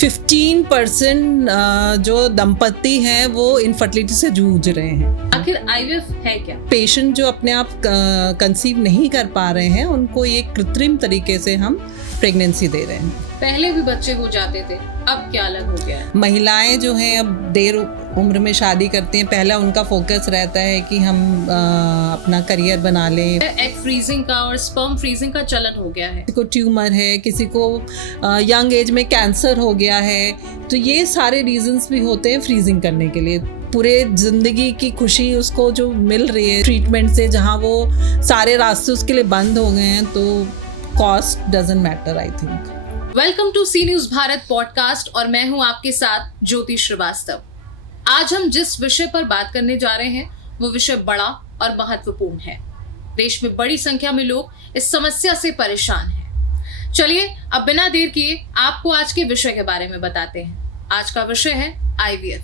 15% जो दंपति हैं वो इनफर्टिलिटी से जूझ रहे हैं। आखिर आईवीएफ है क्या? पेशेंट जो अपने आप कंसीव नहीं कर पा रहे हैं उनको एक कृत्रिम तरीके से हम प्रेगनेंसी दे रहे हैं। पहले भी बच्चे हो जाते थे, अब क्या अलग हो गया है? महिलाएं जो हैं अब देर उम्र में शादी करती हैं। पहला उनका फोकस रहता है कि हम अपना करियर बना लें। एग फ्रीजिंग का और स्पर्म फ्रीजिंग का चलन हो गया है। किसी को ट्यूमर है, किसी को यंग एज में कैंसर हो गया है, तो ये सारे रीजंस भी होते हैं फ्रीजिंग करने के लिए। पूरे जिंदगी की खुशी उसको जो मिल रही है ट्रीटमेंट से, जहाँ वो सारे रास्ते उसके लिए बंद हो गए हैं, तो cost doesn't matter I think. Welcome to C news Bharat podcast और मैं हूं आपके साथ ज्योति श्रीवास्तव। आज हम जिस विषय पर बात करने जा रहे हैं वो विषय बड़ा और महत्वपूर्ण है। देश में बड़ी संख्या में लोग इस समस्या से परेशान हैं। चलिए अब बिना देर किए आपको आज के विषय के बारे में बताते हैं। आज का विषय है आईवीएफ।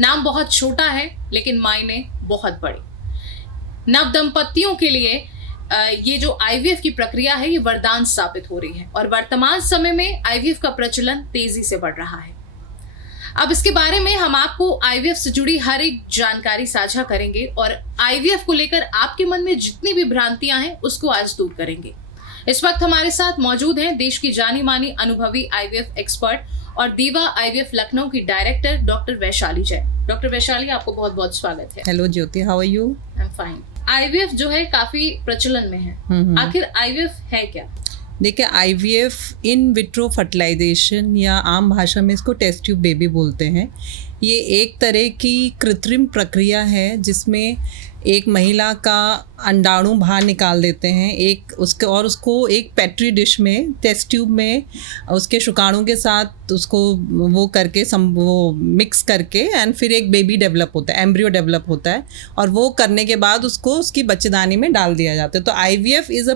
नाम बहुत छोटा है लेकिन मायने बहुत बड़े। नव दंपतियों के लिए ये जो आईवीएफ की प्रक्रिया है ये वरदान साबित हो रही है और वर्तमान समय में आईवीएफ का प्रचलन तेजी से बढ़ रहा है। अब इसके बारे में हम आपको आईवीएफ से जुड़ी हर एक जानकारी साझा करेंगे और आईवीएफ को लेकर आपके मन में जितनी भी भ्रांतियां हैं उसको आज दूर करेंगे। इस वक्त हमारे साथ मौजूद हैं देश की जानी मानी अनुभवी आईवीएफ एक्सपर्ट और दीवा आईवीएफ लखनऊ की director doctor Vaishali Jain. Doctor Vaishali, आपको बहुत बहुत स्वागत है। Hello Jyoti, how are you? I am fine. IVF जो है काफी प्रचलन में है। आखिर आईवीएफ है क्या? देखिए, आईवीएफ इन विट्रो फर्टिलाइजेशन या आम भाषा में इसको टेस्ट ट्यूब बेबी बोलते हैं। ये एक तरह की कृत्रिम प्रक्रिया है जिसमें एक महिला का अंडाणु बाहर निकाल देते हैं उसको एक पेट्री डिश में टेस्ट ट्यूब में उसके शुक्राणु के साथ उसको वो मिक्स करके एंड फिर एक बेबी डेवलप होता है, एम्ब्रियो डेवलप होता है और वो करने के बाद उसको उसकी बच्चेदानी में डाल दिया जाता है। तो IVF is a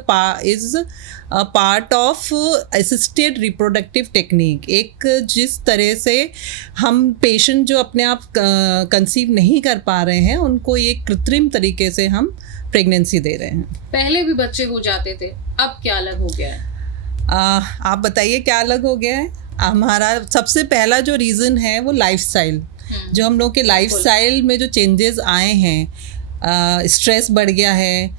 part of assisted reproductive technique. एक जिस तरह से हम पेशेंट जो अपने आप कंसीव नहीं कर पा रहे हैं उनको एक कृत्रिम तरीके से हम प्रेगनेंसी दे रहे हैं। पहले भी बच्चे हो जाते थे, अब क्या अलग हो गया है? आप बताइए क्या अलग हो गया है? हमारा सबसे पहला जो रीज़न है वो लाइफस्टाइल। जो हम लोग के लाइफस्टाइल में जो चेंजेस आए हैं, स्ट्रेस बढ़ गया है,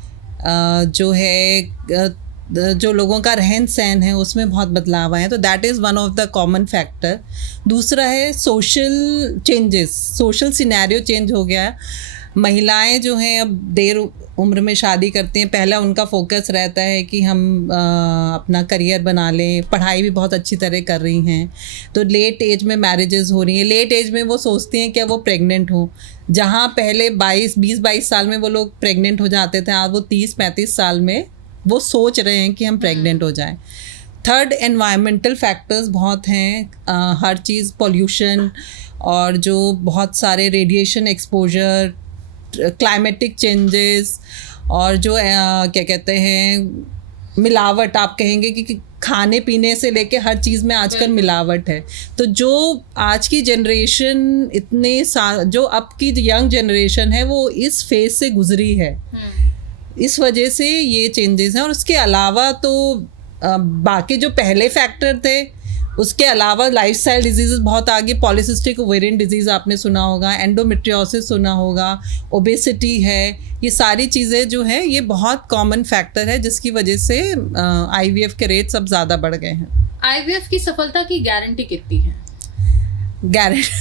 जो लोगों का रहन सहन है उसमें बहुत बदलाव आए हैं, तो that is one of the common factor. दूसरा है social changes, social scenario change हो गया है। महिलाएं जो हैं अब देर उम्र में शादी करती हैं। पहला उनका फोकस रहता है कि हम अपना करियर बना लें, पढ़ाई भी बहुत अच्छी तरह कर रही हैं, तो लेट एज में मैरिजेस हो रही हैं। लेट एज में वो सोचती हैं कि वो प्रेग्नेंट हो, जहाँ पहले 20-22 साल में वो लोग प्रेग्नेंट हो जाते थे, आज वो 30-35 साल में वो सोच रहे हैं कि हम प्रेग्नेंट हो जाएं। थर्ड, एनवायरमेंटल फैक्टर्स बहुत हैं। हर चीज़ पॉल्यूशन और जो बहुत सारे रेडिएशन एक्सपोजर, क्लाइमेटिक चेंजेस और जो क्या कहते हैं मिलावट, आप कहेंगे कि खाने पीने से लेके हर चीज़ में आजकल मिलावट है। तो जो आज की जनरेशन जो अब की यंग जनरेशन है वो इस फेज से गुजरी है, इस वजह से ये चेंजेस हैं। और उसके अलावा तो बाकी जो पहले फैक्टर थे उसके अलावा लाइफस्टाइल डिजीज़ बहुत आगे। पॉलीसिस्टिक ओवेरियन डिजीज़ आपने सुना होगा, एंडोमेट्रियोसिस सुना होगा, ओबेसिटी है, ये सारी चीज़ें जो हैं ये बहुत कॉमन फैक्टर है जिसकी वजह से आईवीएफ के रेट्स अब ज़्यादा बढ़ गए हैं। आईवीएफ की सफलता की गारंटी कितनी है?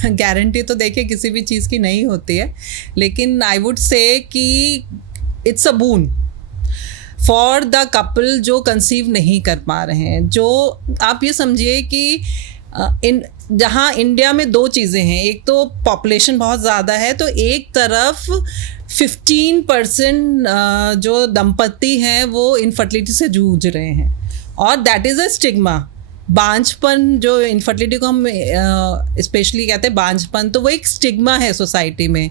गारंटी तो देखिए किसी भी चीज़ की नहीं होती है, लेकिन आई वुड से कि it's a boon for the couple जो कंसीव नहीं कर पा रहे हैं। जो आप ये समझिए कि जहाँ इंडिया में दो चीज़ें हैं, एक तो पॉपुलेशन बहुत ज़्यादा है, तो एक तरफ 15% जो दंपति हैं वो इनफर्टिलिटी से जूझ रहे हैं और दैट इज़ अ स्टिग्मा। बांझपन, जो इनफर्टिलिटी को हम स्पेशली कहते हैं बांझपन, तो वो एक स्टिग्मा है सोसाइटी में।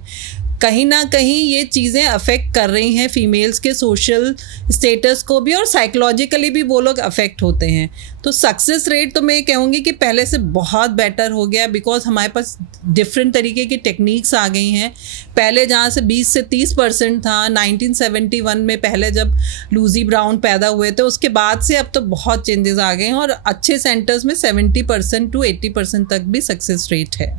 कहीं ना कहीं ये चीज़ें अफेक्ट कर रही हैं फीमेल्स के सोशल स्टेटस को भी, और साइकोलॉजिकली भी वो लोग अफेक्ट होते हैं। तो सक्सेस रेट तो मैं कहूँगी कि पहले से बहुत बेटर हो गया, बिकॉज हमारे पास डिफरेंट तरीके की टेक्निक्स आ गई हैं। पहले जहाँ से 20 से 30% था 1971 में, पहले जब लूजी ब्राउन पैदा हुए थे, उसके बाद से अब तो बहुत चेंजेस आ गए हैं, और अच्छे सेंटर्स में 70% to 80% तक भी सक्सेस रेट है।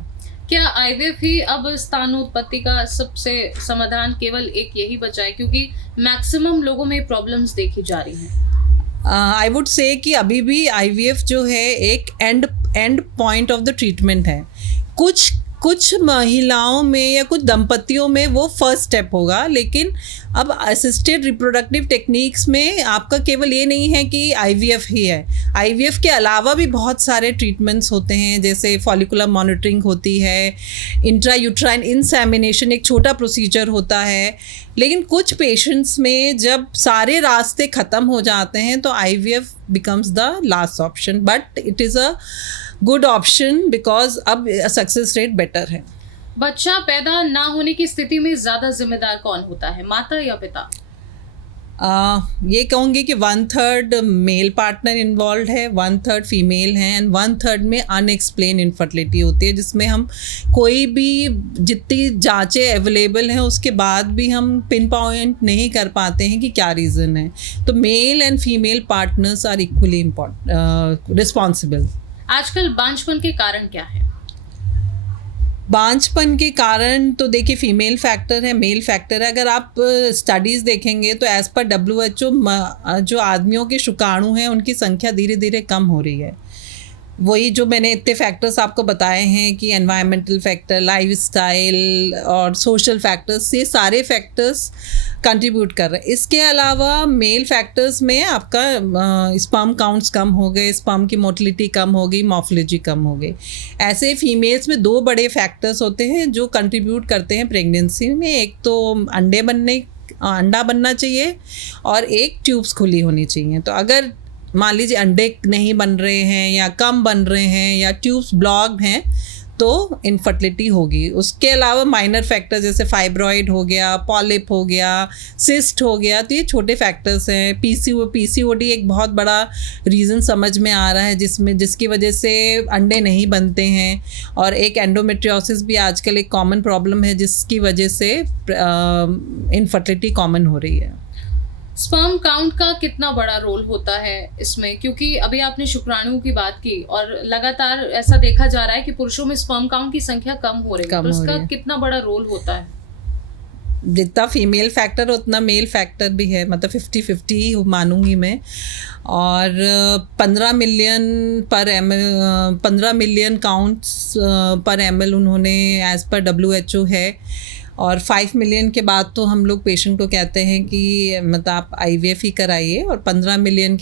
क्या आईवीएफ ही अब संतानोत्पत्ति का सबसे समाधान केवल एक यही बचा है, क्योंकि मैक्सिमम लोगों में प्रॉब्लम्स देखी जा रही हैं? आई वुड से कि अभी भी आईवीएफ जो है एक and point of the treatment है। कुछ महिलाओं में या कुछ दंपतियों में वो फर्स्ट स्टेप होगा, लेकिन अब असिस्टेड रिप्रोडक्टिव टेक्निक्स में आपका केवल ये नहीं है कि आईवीएफ ही है। आईवीएफ के अलावा भी बहुत सारे ट्रीटमेंट्स होते हैं, जैसे फॉलिकुलर मॉनिटरिंग होती है, इंट्रायूट्राइन इंसेमिनेशन एक छोटा प्रोसीजर होता है। लेकिन कुछ पेशेंट्स में जब सारे रास्ते ख़त्म हो जाते हैं तो IVF becomes the last option, but it is a good option because अब सक्सेस रेट बेटर है। बच्चा पैदा ना होने की स्थिति में ज़्यादा जिम्मेदार कौन होता है, माता या पिता? ये कहूँगी कि 1/3 मेल पार्टनर इन्वॉल्व है, 1/3 फीमेल है, एंड 1/3 में अनएक्सप्लेन इनफर्टिलिटी होती है, जिसमें हम कोई भी जितनी जांचें अवेलेबल हैं उसके बाद भी हम पिन पॉइंट नहीं कर पाते हैं कि क्या रीज़न है। तो male and female partners are equally responsible. आजकल बांझपन के कारण क्या है? बांझपन के कारण तो देखिए फीमेल फैक्टर है, मेल फैक्टर है। अगर आप स्टडीज़ देखेंगे तो एज़ पर WHO जो आदमियों के शुक्राणु हैं उनकी संख्या धीरे धीरे कम हो रही है। वही जो मैंने इतने फैक्टर्स आपको बताए हैं कि एनवायरमेंटल फैक्टर, लाइफस्टाइल और सोशल फैक्टर्स, ये सारे फैक्टर्स कंट्रीब्यूट कर रहे हैं। इसके अलावा मेल फैक्टर्स में आपका स्पर्म काउंट्स कम हो गए, स्पर्म की मोटिलिटी कम हो गई, मॉर्फोलॉजी कम हो गई। ऐसे फीमेल्स में 2 बड़े फैक्टर्स होते हैं जो कंट्रीब्यूट करते हैं प्रेगनेंसी में। एक तो अंडा बनना चाहिए और एक ट्यूब्स खुली होनी चाहिए। तो अगर मान लीजिए अंडे नहीं बन रहे हैं या कम बन रहे हैं या ट्यूब्स ब्लॉक्ड हैं तो इनफर्टिलिटी होगी। उसके अलावा माइनर फैक्टर जैसे फाइब्रॉइड हो गया, पॉलिप हो गया, सिस्ट हो गया, तो ये छोटे फैक्टर्स हैं। पीसीओडी एक बहुत बड़ा रीज़न समझ में आ रहा है जिसकी वजह से अंडे नहीं बनते हैं, और एक एंडोमेट्रियोसिस भी आजकल एक कॉमन प्रॉब्लम है जिसकी वजह से इनफर्टिलिटी कॉमन हो रही है। स्पर्म काउंट का कितना बड़ा रोल होता है इसमें, क्योंकि अभी आपने शुक्राणुओं की बात की और लगातार ऐसा देखा जा रहा है कि पुरुषों में स्पर्म काउंट की संख्या कम हो रही है, तो इसका कितना बड़ा रोल होता है? जितना फीमेल फैक्टर उतना मेल फैक्टर भी है, मतलब 50-50 ही मानूंगी मैं। और 15 मिलियन काउंट्स पर ml उन्होंने एज़ पर WHO है, और 5 मिलियन के बाद तो हम लोग पेशेंट को कहते हैं कि मतलब आप आईवीएफ ही कराइए, और 15 मिलियन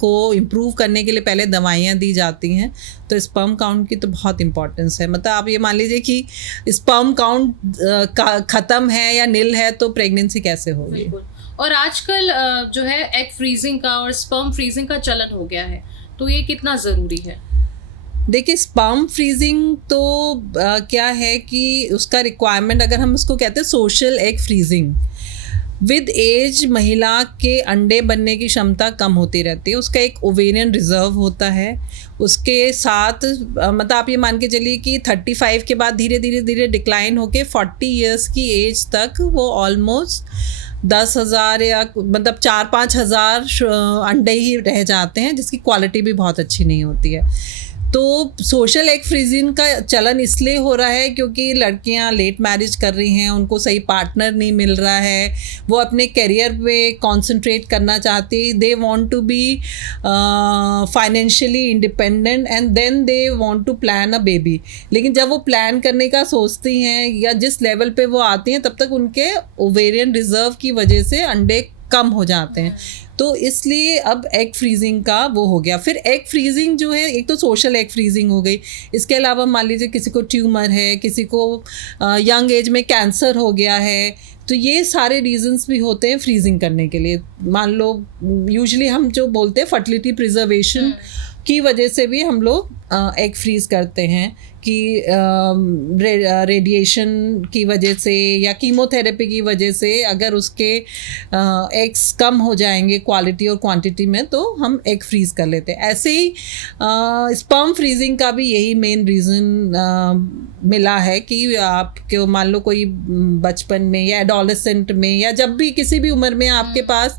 को इम्प्रूव करने के लिए पहले दवाइयाँ दी जाती हैं। तो स्पर्म काउंट की तो बहुत इंपॉर्टेंस है। मतलब आप ये मान लीजिए कि स्पर्म काउंट ख़त्म है या नील है तो प्रेगनेंसी कैसे होगी। और आजकल जो है एग फ्रीजिंग का और स्पर्म फ्रीजिंग का चलन हो गया है, तो ये कितना ज़रूरी है? देखिए स्पर्म फ्रीजिंग तो क्या है कि उसका रिक्वायरमेंट, अगर हम उसको कहते हैं social egg freezing, with age महिला के अंडे बनने की क्षमता कम होती रहती है। उसका एक ओवेरियन रिजर्व होता है। उसके साथ मतलब आप ये मान के चलिए कि 35 के बाद धीरे धीरे डिक्लाइन होके 40 इयर्स की एज तक वो ऑलमोस्ट 10,000 या मतलब 4-5 हज़ार अंडे ही रह जाते हैं, जिसकी क्वालिटी भी बहुत अच्छी नहीं होती है। तो सोशल एग फ्रीजिंग का चलन इसलिए हो रहा है क्योंकि लड़कियां लेट मैरिज कर रही हैं, उनको सही पार्टनर नहीं मिल रहा है, वो अपने करियर पे कंसंट्रेट करना चाहती, they want to be financially independent and then they want to plan a baby. लेकिन जब वो प्लान करने का सोचती हैं या जिस लेवल पे वो आती हैं, तब तक उनके ओवेरियन रिजर्व की वजह से अंडे कम हो जाते हैं। तो इसलिए अब एग फ्रीजिंग का वो हो गया। फिर एग फ्रीजिंग जो है, एक तो सोशल एग फ्रीजिंग हो गई, इसके अलावा मान लीजिए किसी को ट्यूमर है, किसी को यंग एज में कैंसर हो गया है, तो ये सारे रीजंस भी होते हैं फ्रीजिंग करने के लिए। मान लो यूजुअली हम जो बोलते हैं फर्टिलिटी प्रिजर्वेशन की वजह से भी हम लोग एग फ्रीज करते हैं कि रेडिएशन की वजह से या कीमोथेरेपी की वजह से अगर उसके एग्स कम हो जाएंगे क्वालिटी और क्वांटिटी में, तो हम एग फ्रीज़ कर लेते हैं। ऐसे ही स्पर्म फ्रीजिंग का भी यही मेन रीज़न मिला है कि आपके मान लो कोई बचपन में या एडोलेसेंट में या जब भी किसी भी उम्र में आपके पास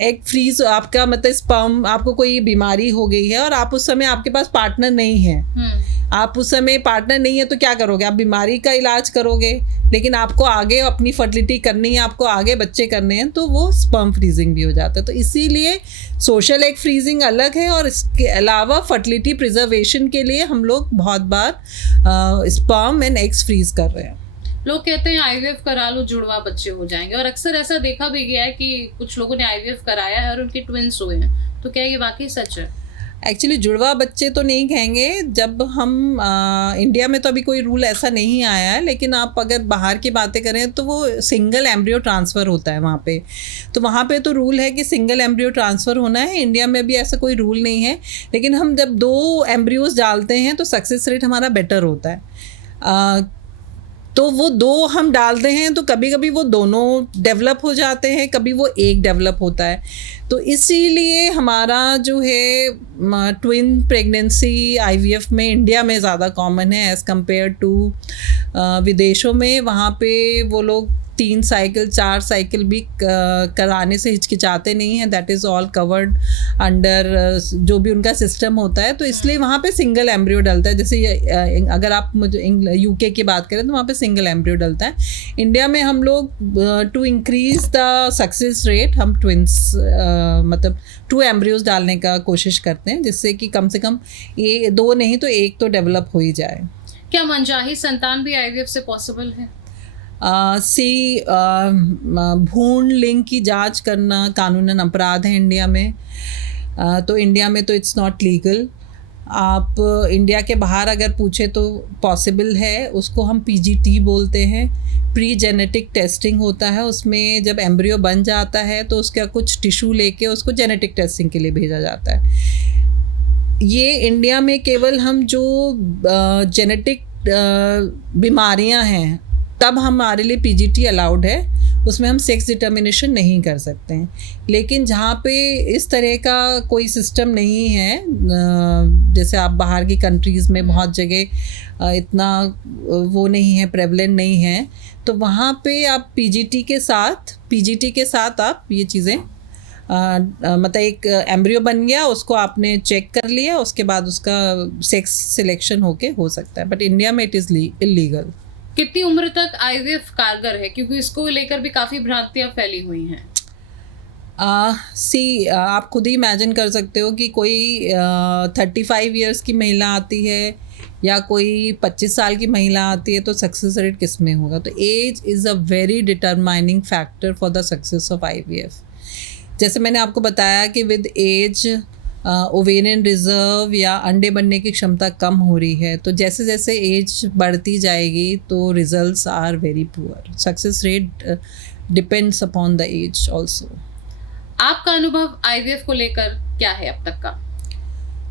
एग फ्रीज, आपका मतलब स्पर्म, आपको कोई बीमारी हो गई है और आप उस समय आपके पास पार्टनर नहीं है, आप उस समय पार्टनर नहीं है तो क्या करोगे? आप बीमारी का इलाज करोगे, लेकिन आपको आगे अपनी फर्टिलिटी करनी है, आपको आगे बच्चे करने हैं, तो वो स्पर्म फ्रीजिंग भी हो जाता है। तो इसीलिए सोशल एग फ्रीजिंग अलग है और इसके अलावा फर्टिलिटी प्रिजर्वेशन के लिए हम लोग बहुत बार स्पर्म एंड एग्स फ्रीज कर रहे हैं। लोग कहते हैं आईवीएफ करा लो, जुड़वा बच्चे हो जाएंगे, और अक्सर ऐसा देखा भी गया है कि कुछ लोगों ने आईवीएफ कराया है और उनके ट्विंस हुए हैं, तो क्या ये वाकई सच है? एक्चुअली जुड़वा बच्चे तो नहीं कहेंगे, जब हम इंडिया में तो अभी कोई रूल ऐसा नहीं आया है, लेकिन आप अगर बाहर की बातें करें तो वो सिंगल एम्ब्रियो ट्रांसफ़र होता है वहाँ पे, तो वहाँ पे तो रूल है कि सिंगल एम्ब्रियो ट्रांसफ़र होना है। इंडिया में भी ऐसा कोई रूल नहीं है, लेकिन हम जब 2 एम्ब्रियोज डालते हैं तो सक्सेस रेट हमारा बेटर होता है। तो वो 2 हम डालते हैं तो कभी कभी वो दोनों डेवलप हो जाते हैं, कभी वो एक डेवलप होता है। तो इसीलिए हमारा जो है ट्विन प्रेगनेंसी आईवीएफ में इंडिया में ज़्यादा कॉमन है एज़ कम्पेयर टू विदेशों में। वहाँ पे वो लोग 3 साइकिल 4 साइकिल भी कराने से हिचकिचाते नहीं हैं। That is all covered under जो भी उनका सिस्टम होता है, तो इसलिए वहाँ पे सिंगल एम्ब्रियो डलता है। जैसे अगर आप मुझे यूके की बात करें तो वहाँ पे सिंगल एम्ब्रियो डलता है। इंडिया में हम लोग to increase the success rate हम ट्विंस मतलब 2 एम्ब्रियोज डालने का कोशिश करते हैं, जिससे कि कम से कम 2 नहीं तो 1 तो डेवलप हो ही जाए। क्या मनचाही संतान भी आईवीएफ से पॉसिबल है? भ्रूण लिंग की जांच करना कानूनन अपराध है इंडिया में। तो इंडिया में तो इट्स नॉट लीगल। आप इंडिया के बाहर अगर पूछे तो पॉसिबल है, उसको हम पीजीटी बोलते हैं, प्री जेनेटिक टेस्टिंग होता है। उसमें जब एम्ब्रियो बन जाता है तो उसका कुछ टिश्यू लेके उसको जेनेटिक टेस्टिंग के लिए भेजा जाता है। ये इंडिया में केवल हम जो जेनेटिक बीमारियां हैं तब हमारे लिए पीजीटी अलाउड है, उसमें हम सेक्स डिटर्मिनेशन नहीं कर सकते हैं। लेकिन जहाँ पे इस तरह का कोई सिस्टम नहीं है, जैसे आप बाहर की कंट्रीज़ में बहुत जगह इतना वो नहीं है, प्रेवलेंट नहीं है, तो वहाँ पे आप पीजीटी के साथ आप ये चीज़ें मतलब एक एम्ब्रियो बन गया, उसको आपने चेक कर लिया, उसके बाद उसका सेक्स सिलेक्शन होके हो सकता है। बट इंडिया में इट इज़ इलीगल। कितनी उम्र तक आईवीएफ कारगर है, क्योंकि इसको लेकर भी काफ़ी भ्रांतियाँ फैली हुई हैं? आप खुद ही इमेजिन कर सकते हो कि कोई 35 इयर्स की महिला आती है या कोई 25 साल की महिला आती है, तो सक्सेस रेट किस में होगा? तो age is a very determining factor for the success of IVF. जैसे मैंने आपको बताया कि विद एज ओवेरियन रिजर्व या अंडे बनने की क्षमता कम हो रही है, तो जैसे जैसे एज बढ़ती जाएगी तो results are very poor. Success rate depends upon the age also. आपका अनुभव आईवीएफ को लेकर क्या है अब तक का?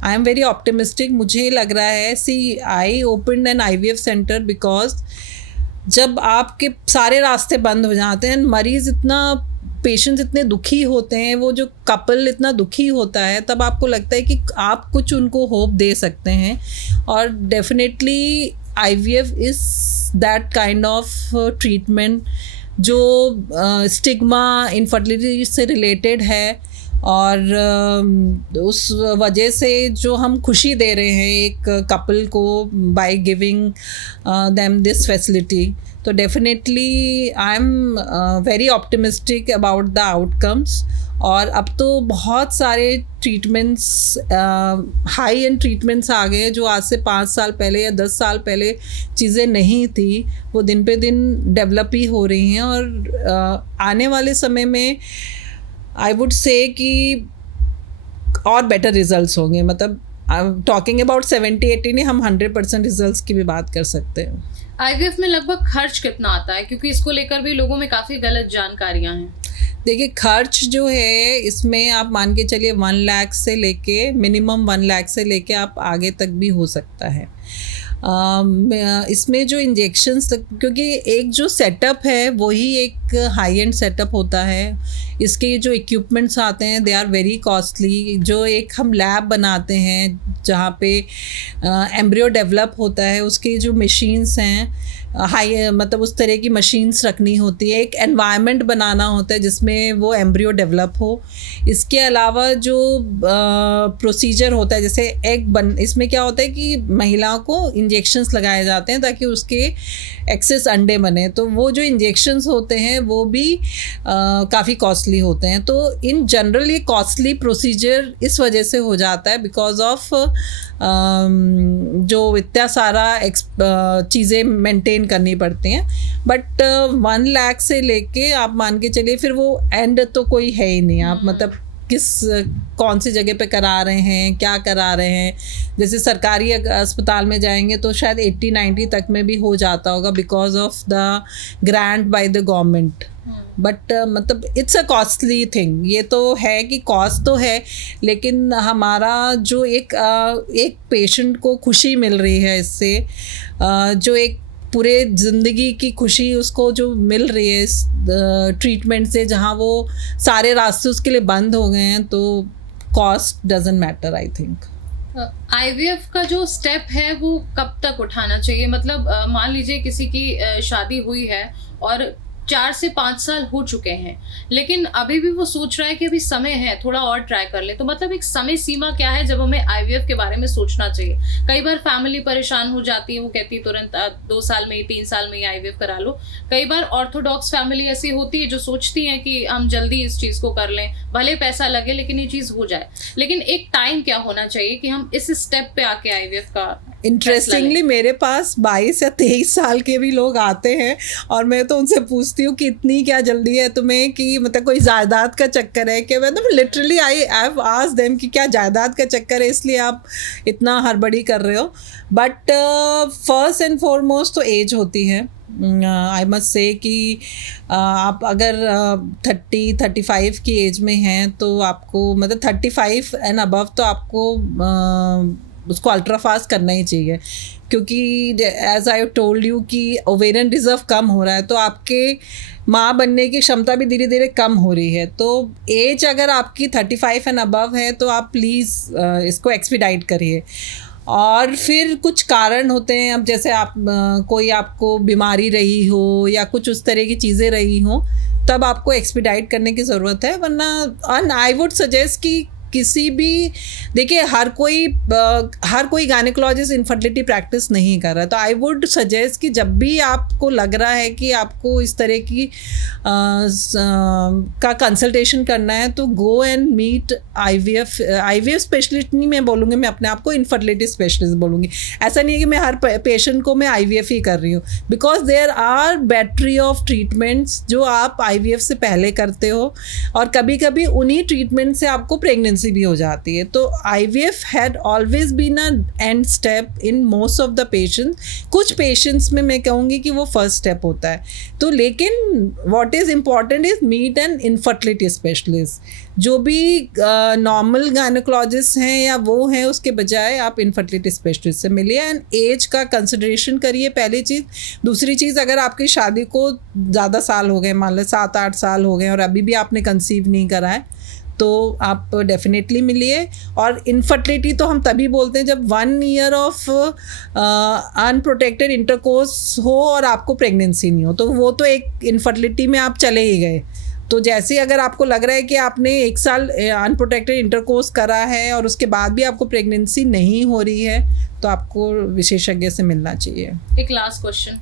आई एम वेरी ऑप्टिमिस्टिक। मुझे लग रहा है, I opened N IVF centre because जब आपके सारे रास्ते बंद हो जाते हैं, मरीज़ इतना, पेशेंट्स इतने दुखी होते हैं, वो जो कपल इतना दुखी होता है, तब आपको लगता है कि आप कुछ उनको होप दे सकते हैं। और definitely IVF is that kind of treatment जो स्टिग्मा इनफर्टिलिटी से रिलेटेड है, और उस वजह से जो हम खुशी दे रहे हैं एक कपल को by giving them this facility, तो definitely I am very optimistic about the outcomes. और अब तो बहुत सारे ट्रीटमेंट्स, हाई एंड ट्रीटमेंट्स आ गए जो आज से 5 साल पहले या 10 साल पहले चीज़ें नहीं थी, वो दिन पे दिन डेवलप ही हो रही हैं। और आने वाले समय में आई वुड से कि और बेटर रिजल्ट्स होंगे। मतलब आई एम टॉकिंग अबाउट 70-80 नहीं, हम 100% रिजल्ट्स की भी बात कर सकते हैं। आईवीएफ में लगभग खर्च कितना आता है, क्योंकि इसको लेकर भी लोगों में काफ़ी गलत जानकारियां हैं? देखिए खर्च जो है इसमें आप मान के चलिए 1 लाख से लेके मिनिमम 1 लाख से लेके आप आगे तक भी हो सकता है। इसमें जो इंजेक्शंस, क्योंकि एक जो सेटअप है वही एक हाई एंड सेटअप होता है, इसके जो इक्विपमेंट्स आते हैं दे आर वेरी कॉस्टली। जो एक हम लैब बनाते हैं जहाँ पे एम्ब्रियो डेवलप होता है, उसकी जो मशीन्स हैं हाई, मतलब उस तरह की मशीन्स रखनी होती है, एक एनवायरनमेंट बनाना होता है जिसमें वो एम्ब्रियो डेवलप हो। इसके अलावा जो प्रोसीजर होता है, जैसे इसमें क्या होता है कि महिलाओं को इंजेक्शंस लगाए जाते हैं ताकि उसके एक्सेस अंडे बने, तो वो जो इंजेक्शंस होते हैं वो भी काफ़ी कॉस्टली होते हैं। तो इन जनरल ये कॉस्टली प्रोसीजर इस वजह से हो जाता है बिकॉज ऑफ जो इतना सारा चीज़ें मेंटेन करनी पड़ती हैं। बट 1 लाख से लेके आप मान के चलिए, फिर वो एंड तो कोई है ही नहीं। आप मतलब कौन सी जगह पे करा रहे हैं, क्या करा रहे हैं। जैसे सरकारी अस्पताल में जाएंगे तो शायद 80-90 तक में भी हो जाता होगा because of the grant by the government. But मतलब इट्स अ कॉस्टली थिंग। ये तो है कि कॉस्ट तो है, लेकिन हमारा जो एक पेशेंट को खुशी मिल रही है इससे, जो एक पूरे ज़िंदगी की खुशी उसको जो मिल रही है इस ट्रीटमेंट से, जहाँ वो सारे रास्ते उसके लिए बंद हो गए हैं, तो cost doesn't matter I think. IVF का जो स्टेप है वो कब तक उठाना चाहिए? मतलब मान लीजिए किसी की शादी हुई है और 4 से 5 साल हो चुके हैं, लेकिन अभी भी वो सोच रहा है कि अभी समय है थोड़ा और ट्राई कर ले, तो मतलब एक समय सीमा क्या है जब हमें IVF के बारे में सोचना चाहिए? कई बार फैमिली परेशान हो जाती है, वो कहती है तुरंत 2 साल में ही 3 साल में ही IVF करा लो। कई बार ऑर्थोडॉक्स फैमिली ऐसी होती है जो सोचती है कि हम जल्दी इस चीज़ को कर लें, भले पैसा लगे लेकिन ये चीज़ हो जाए। लेकिन एक टाइम क्या होना चाहिए कि हम इस स्टेप पे आके IVF का? इंटरेस्टिंगली मेरे पास 22 या 23 साल के भी लोग आते हैं और मैं तो उनसे पूछती हूँ कि इतनी क्या जल्दी है तुम्हें, कि मतलब कोई जायदाद का चक्कर है? कि मतलब literally I have asked them कि क्या जायदाद का चक्कर है इसलिए आप इतना हड़बड़ी कर रहे हो? बट फर्स्ट एंड फॉरमोस्ट तो एज होती है। आई मस्ट से कि आप अगर 30-35 की एज में हैं तो आपको मतलब 35 एंड अबव तो आपको उसको अल्ट्रा फास्ट करना ही चाहिए, क्योंकि एज आई टोल्ड यू कि ओवेरियन रिजर्व कम हो रहा है, तो आपके माँ बनने की क्षमता भी धीरे धीरे कम हो रही है। तो एज अगर आपकी 35 एंड अबव है तो आप प्लीज़ इसको एक्सपीडाइट करिए। और फिर कुछ कारण होते हैं, अब जैसे आप कोई आपको बीमारी रही हो या कुछ उस तरह की चीज़ें रही हो, तब आपको एक्सपीडाइट करने की ज़रूरत है। वरना आई वुड सजेस्ट कि किसी भी, देखिए हर कोई गायनेकोलॉजिस्ट इनफर्टिलिटी प्रैक्टिस नहीं कर रहा है, तो आई वुड सजेस्ट कि जब भी आपको लग रहा है कि आपको इस तरह की का कंसल्टेशन करना है तो go and meet IVF specialist. नहीं मैं बोलूँगी, मैं अपने आप को इनफर्टिलिटी स्पेशलिस्ट बोलूँगी। ऐसा नहीं है कि मैं हर पेशेंट को मैं IVF ही कर रही हूँ, because there are battery of treatments जो आप IVF से पहले करते हो, और कभी कभी उन्हीं ट्रीटमेंट से आपको प्रेगनेंसी भी हो जाती है। तो IVF had always been a end step in most of the patients. कुछ पेशेंट्स में मैं कहूँगी कि वो फर्स्ट स्टेप होता है। तो लेकिन what is important is meet an infertility specialist. जो भी नॉर्मल गायनेकोलॉजिस्ट हैं या वो हैं, उसके बजाय आप इनफर्टिलिटी स्पेशलिस्ट से मिलिए एंड एज का कंसिडरेशन करिए, पहली चीज़। दूसरी चीज़, अगर आपकी शादी को ज़्यादा साल हो गए, मान लो 7-8 साल हो गए और अभी भी आपने कंसीव नहीं करा है, तो आप डेफिनेटली मिलिए। और इनफर्टिलिटी तो हम तभी बोलते हैं जब 1 ईयर ऑफ अनप्रोटेक्टेड इंटरकोर्स हो और आपको प्रेगनेंसी नहीं हो, तो वो तो एक इनफर्टिलिटी में आप चले ही गए। तो जैसे अगर आपको लग रहा है कि आपने 1 साल अनप्रोटेक्टेड इंटरकोर्स करा है और उसके बाद भी आपको प्रेगनेंसी नहीं हो रही है, तो आपको विशेषज्ञ से मिलना चाहिए। एक लास्ट क्वेश्चन,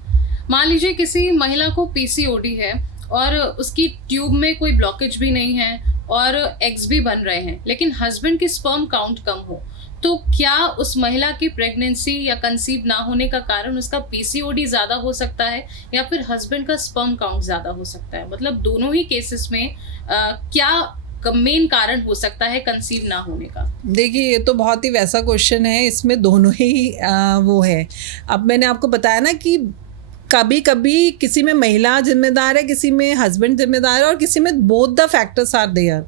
मान लीजिए किसी महिला को PCOD है और उसकी ट्यूब में कोई ब्लॉकेज भी नहीं है और एग्स भी बन रहे हैं, लेकिन हस्बैंड की स्पर्म काउंट कम हो, तो क्या उस महिला की प्रेगनेंसी या कंसीव ना होने का कारण उसका PCOD ज़्यादा हो सकता है या फिर हस्बैंड का स्पर्म काउंट ज़्यादा हो सकता है? मतलब दोनों ही केसेस में क्या मेन कारण हो सकता है कंसीव ना होने का? देखिए ये तो बहुत ही वैसा क्वेश्चन है, इसमें दोनों ही वो है। अब मैंने आपको बताया ना कि कभी कभी किसी में महिला जिम्मेदार है, किसी में हस्बैंड जिम्मेदार है, और किसी में both the factors are there.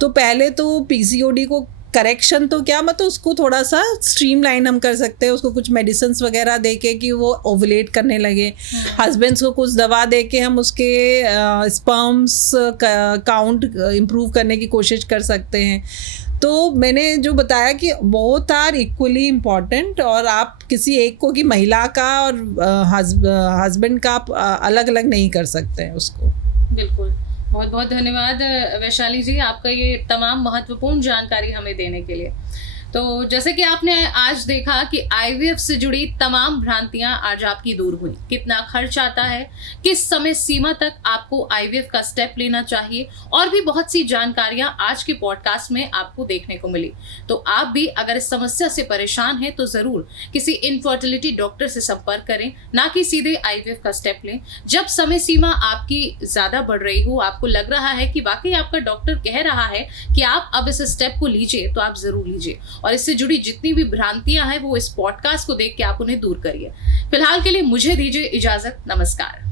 तो पहले तो पीसीओडी को करेक्शन तो क्या, मतलब उसको थोड़ा सा स्ट्रीमलाइन हम कर सकते हैं, उसको कुछ मेडिसिन वगैरह दे के कि वो ओवुलेट करने लगे। हस्बैंड्स को कुछ दवा दे के हम उसके स्पर्म्स काउंट इम्प्रूव करने की कोशिश कर सकते हैं। तो मैंने जो बताया कि बोथ आर इक्वली इम्पॉर्टेंट, और आप किसी एक को कि महिला का और हस्बैंड का आप अलग अलग नहीं कर सकते हैं उसको। बिल्कुल, बहुत बहुत धन्यवाद वैशाली जी, आपका ये तमाम महत्वपूर्ण जानकारी हमें देने के लिए। तो जैसे कि आपने आज देखा कि आईवीएफ से जुड़ी तमाम भ्रांतियां आज आपकी दूर हुई। कितना खर्च आता है, किस समय सीमा तक आपको आईवीएफ का स्टेप लेना चाहिए, और भी बहुत सी जानकारियां आज के पॉडकास्ट में आपको देखने को मिली। तो आप भी अगर इस समस्या से परेशान हैं तो जरूर किसी इनफर्टिलिटी डॉक्टर से संपर्क करें, ना कि सीधे आईवीएफ का स्टेप लें। जब समय सीमा आपकी ज्यादा बढ़ रही हो, आपको लग रहा है कि वाकई आपका डॉक्टर कह रहा है कि आप अब इस स्टेप को लीजिए, तो आप जरूर लीजिए, और इससे जुड़ी जितनी भी भ्रांतियां हैं वो इस पॉडकास्ट को देख के आप उन्हें दूर करिए। फिलहाल के लिए मुझे दीजिए इजाजत, नमस्कार।